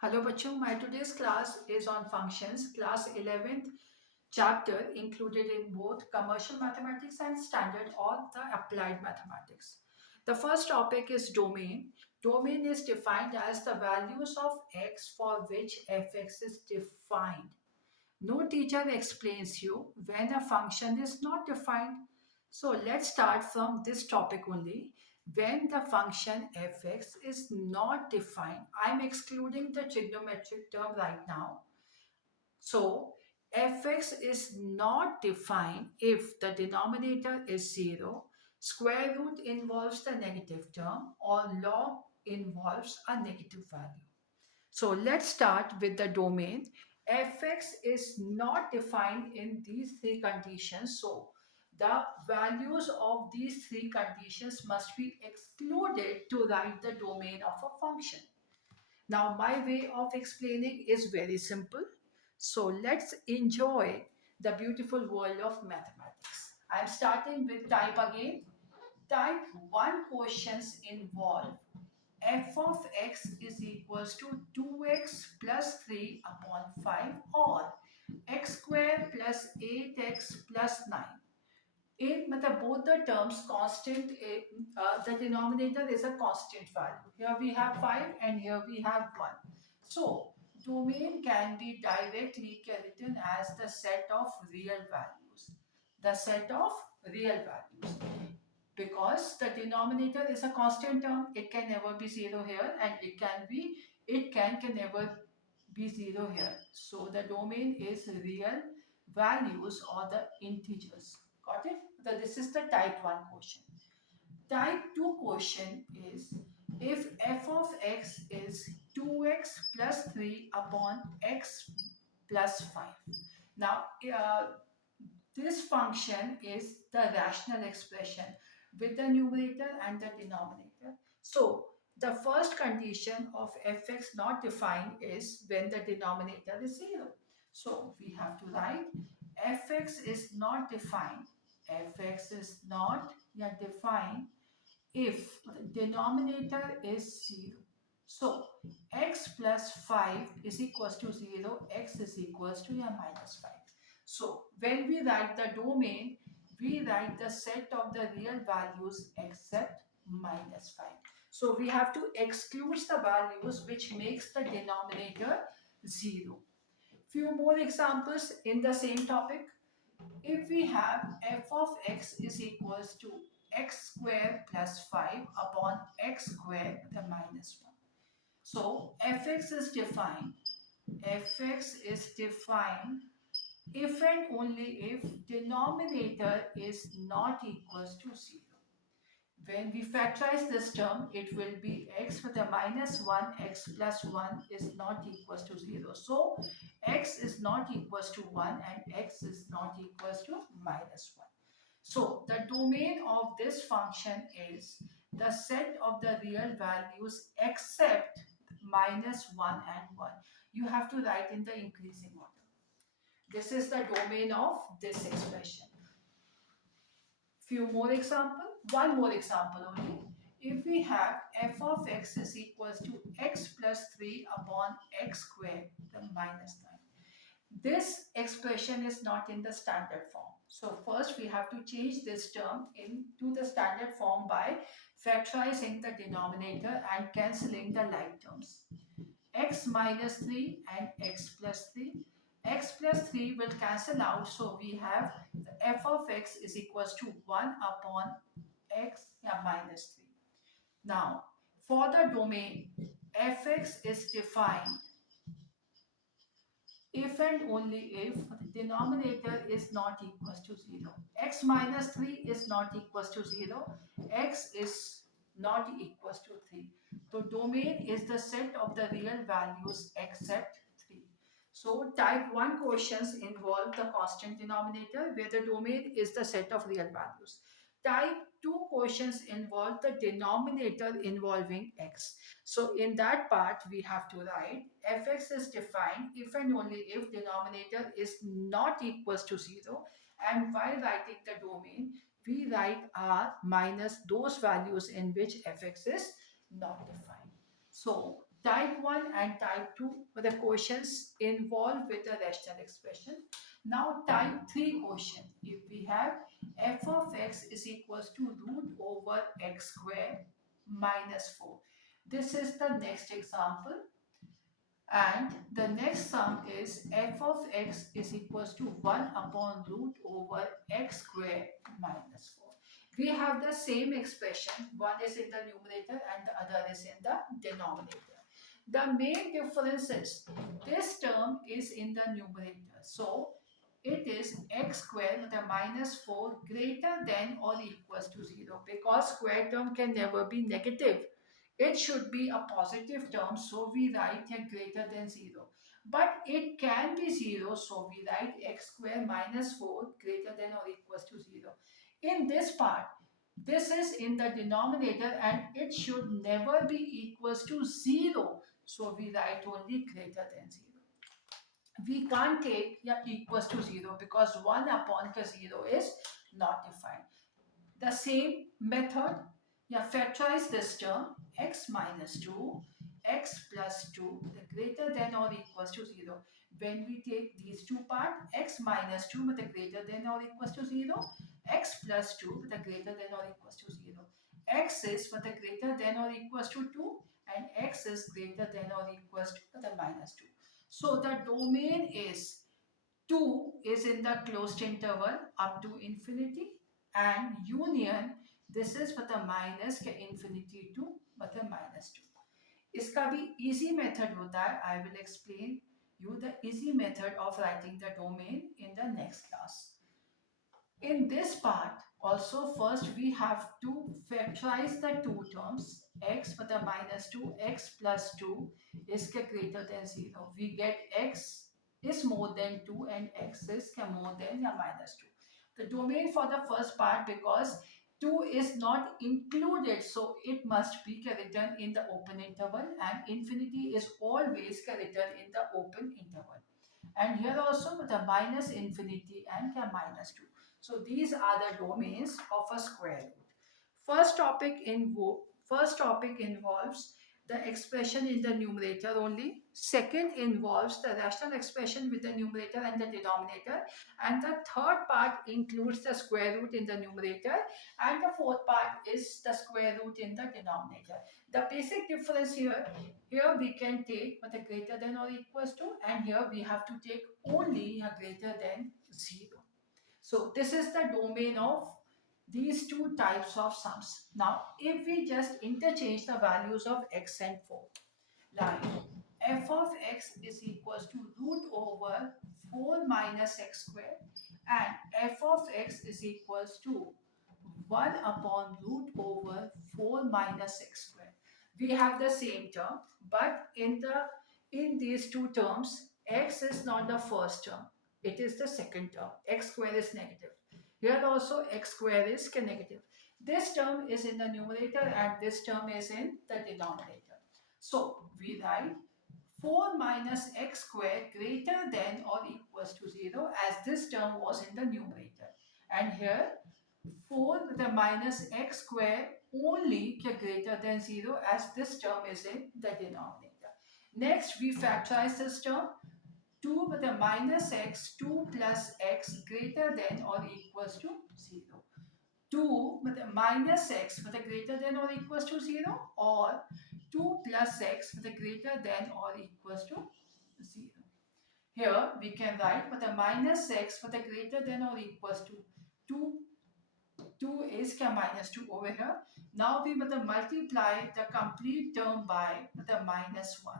Hello बच्चों, my today's class is on functions, class 11th chapter included in both commercial mathematics and standard or the applied mathematics. The first topic is domain. Domain is defined as the values of x for which fx is defined. No teacher explains you when a function is not defined. So let's start from this topic only. When the function fx is not defined, I'm excluding the trigonometric term right now. So fx is not defined if the denominator is 0, square root involves the negative term, or log involves a negative value. So let's start with the domain. fx is not defined in these three conditions. So the values of these three conditions must be excluded to write the domain of a function. Now my way of explaining is very simple. So let's enjoy the beautiful world of mathematics. I'm starting with type again. Type 1 questions involve f of x is equals to 2x plus 3 upon 5 or x square plus 8x plus 9. In matlab both the terms constant, the denominator is a constant value. Here we have 5 and here we have 1. So domain can be directly written as the set of real values. The set of real values, because the denominator is a constant term, it can never be 0 here, and it can never be 0 here. So the domain is real values or the integers. Got it? So this is the type 1 question. Type 2 question is if f of x is 2x plus 3 upon x plus 5. Now, this function is the rational expression with the numerator and the denominator. So the first condition of fx not defined is when the denominator is 0. So we have to write fx is not defined. fx is not yet defined if the denominator is 0. So x plus 5 is equals to 0, x is equals to minus 5. So when we write the domain, we write the set of the real values except minus 5. So we have to exclude the values which makes the denominator 0. Few more examples in the same topic. If we have f of x is equals to x square plus 5 upon x square the minus 1. So fx is defined. fx is defined if and only if denominator is not equals to 0. When we factorize this term, it will be x with a minus 1, x plus 1 is not equals to 0. So x is not equals to 1 and x is not equals to minus 1. So the domain of this function is the set of the real values except minus 1 and 1. You have to write in the increasing order. This is the domain of this expression. Few more example, one more example only. If we have f of x is equals to x plus 3 upon x squared, the minus 9. This expression is not in the standard form. So first we have to change this term into the standard form by factorizing the denominator and cancelling the like terms. X minus 3 and x plus 3. X plus 3 will cancel out, so we have the f of x is equals to 1 upon x minus 3. Now, for the domain, fx is defined if and only if the denominator is not equals to 0. X minus 3 is not equals to 0. X is not equals to 3. So domain is the set of the real values except 3. So type 1 questions involve the constant denominator where the domain is the set of real values. Type 2 questions involve the denominator involving x. So in that part, we have to write fx is defined if and only if denominator is not equals to 0. And while writing the domain, we write r minus those values in which fx is not defined. So Type 1 and type 2 were the questions involved with the rational expression. Now type 3 question. If we have f of x is equals to root over x square minus 4. This is the next example. And the next sum is f of x is equals to 1 upon root over x square minus 4. We have the same expression. One is in the numerator and the other is in the denominator. The main difference is this term is in the numerator. So it is x square with a minus 4 greater than or equals to 0, because square term can never be negative. It should be a positive term, so we write a greater than 0. But it can be 0, so we write x square minus 4 greater than or equals to 0. In this part, this is in the denominator and it should never be equals to 0. So we write only greater than 0. We can't take equals to 0 because 1 upon 0 is not defined. The same method, factorize this term x minus 2, x plus 2, the greater than or equals to 0. When we take these two parts, x minus 2 with a greater than or equals to 0, x plus 2 with a greater than or equals to 0. X is with a greater than or equals to 2 and x is greater than or equals to the minus 2. So the domain is 2 is in the closed interval up to infinity, and union this is with a minus के infinity to मतलब minus 2. इसका भी easy method होता है. I will explain you the easy method of writing the domain in the next class. In this part also, first we have to factorize the two terms. X with a minus 2, x plus 2 is greater than 0. We get x is more than 2 and x is more than minus 2. The domain for the first part, because 2 is not included, so it must be written in the open interval, and infinity is always written in the open interval. And here also with a minus infinity and minus 2. So these are the domains of a square root. First topic involves the expression in the numerator only. Second involves the rational expression with the numerator and the denominator. And the third part includes the square root in the numerator. And the fourth part is the square root in the denominator. The basic difference here we can take with a greater than or equals to, and here we have to take only a greater than 0. So this is the domain of these two types of sums. Now, if we just interchange the values of x and 4, like f of x is equals to root over 4 minus x squared, and f of x is equals to 1 upon root over 4 minus x squared. We have the same term, but in these two terms, x is not the first term. It is the second term. X square is negative. Here also x square is negative. This term is in the numerator and this term is in the denominator. So we write 4 minus x square greater than or equals to 0, as this term was in the numerator. And here 4 with a minus x square only greater than 0, as this term is in the denominator. Next we factorize this term. 2 with a minus x, 2 plus x greater than or equals to 0. 2 with a minus x with a greater than or equals to 0, or 2 plus x with a greater than or equals to 0. Here we can write with a minus x with a greater than or equals to 2. 2 is minus 2 over here. Now we will multiply the complete term by the minus 1.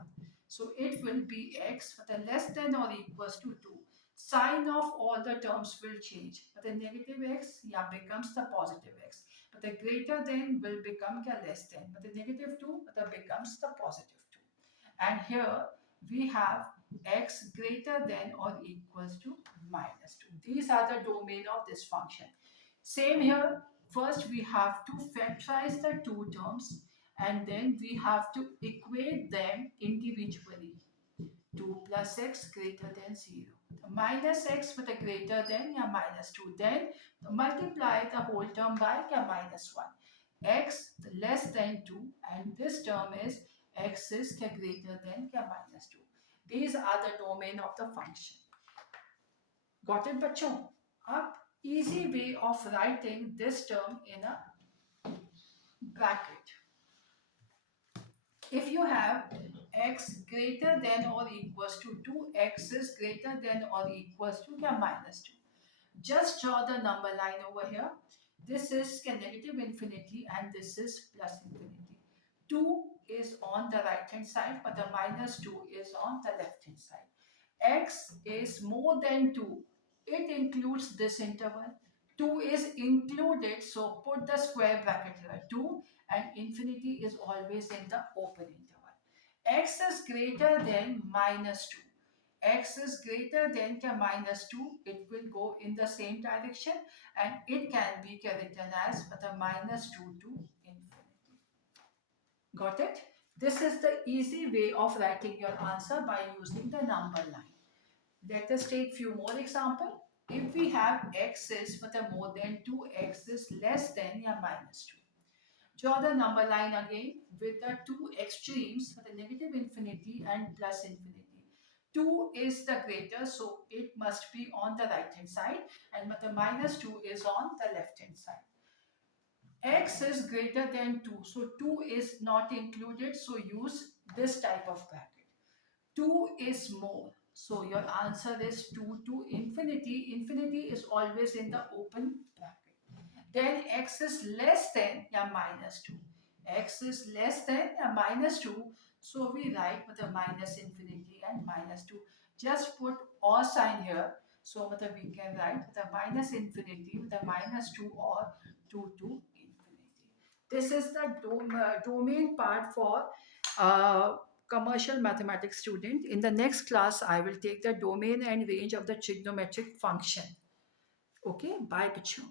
So it will be x with a less than or equals to 2. Sign of all the terms will change. But the negative x becomes the positive x. But the greater than will become less than. But the negative 2 becomes the positive 2. And here we have x greater than or equals to minus 2. These are the domain of this function. Same here. First we have to factorize the two terms and then we have to equate them individually. 2 plus x greater than 0. Minus x with a greater than minus 2. Then multiply the whole term by minus 1. X less than 2, and this term is x is क्या greater than क्या minus 2. These are the domain of the function. Got it बच्चों? अब easy way of writing this term in a bracket. If you have x greater than or equals to 2, x is greater than or equals to क्या minus 2. Just draw the number line over here. This is negative infinity and this is plus infinity. 2 is on the right hand side, but the minus 2 is on the left hand side. X is more than 2. It includes this interval. 2 is included, so put the square bracket here. 2 and infinity is always in the open interval. X is greater than minus 2. X is greater than minus 2, it will go in the same direction and it can be written as the minus 2 to infinity. Got it? This is the easy way of writing your answer by using the number line. Let us take few more example. If we have x is more than 2, x is less than minus 2. Draw the number line again with the two extremes for the negative infinity and plus infinity. 2 is the greater, so it must be on the right hand side, and the minus 2 is on the left hand side. X is greater than 2, so 2 is not included, so use this type of bracket. 2 is more, so your answer is 2 to infinity. Infinity is always in the open bracket. Then x is less than minus 2. X is less than minus 2. So we write with a minus infinity and minus 2. Just put or sign here. So we can write with a minus infinity with a minus 2 or 2 to infinity. This is the domain part for commercial mathematics student. In the next class, I will take the domain and range of the trigonometric function. Okay, bye, Pichu.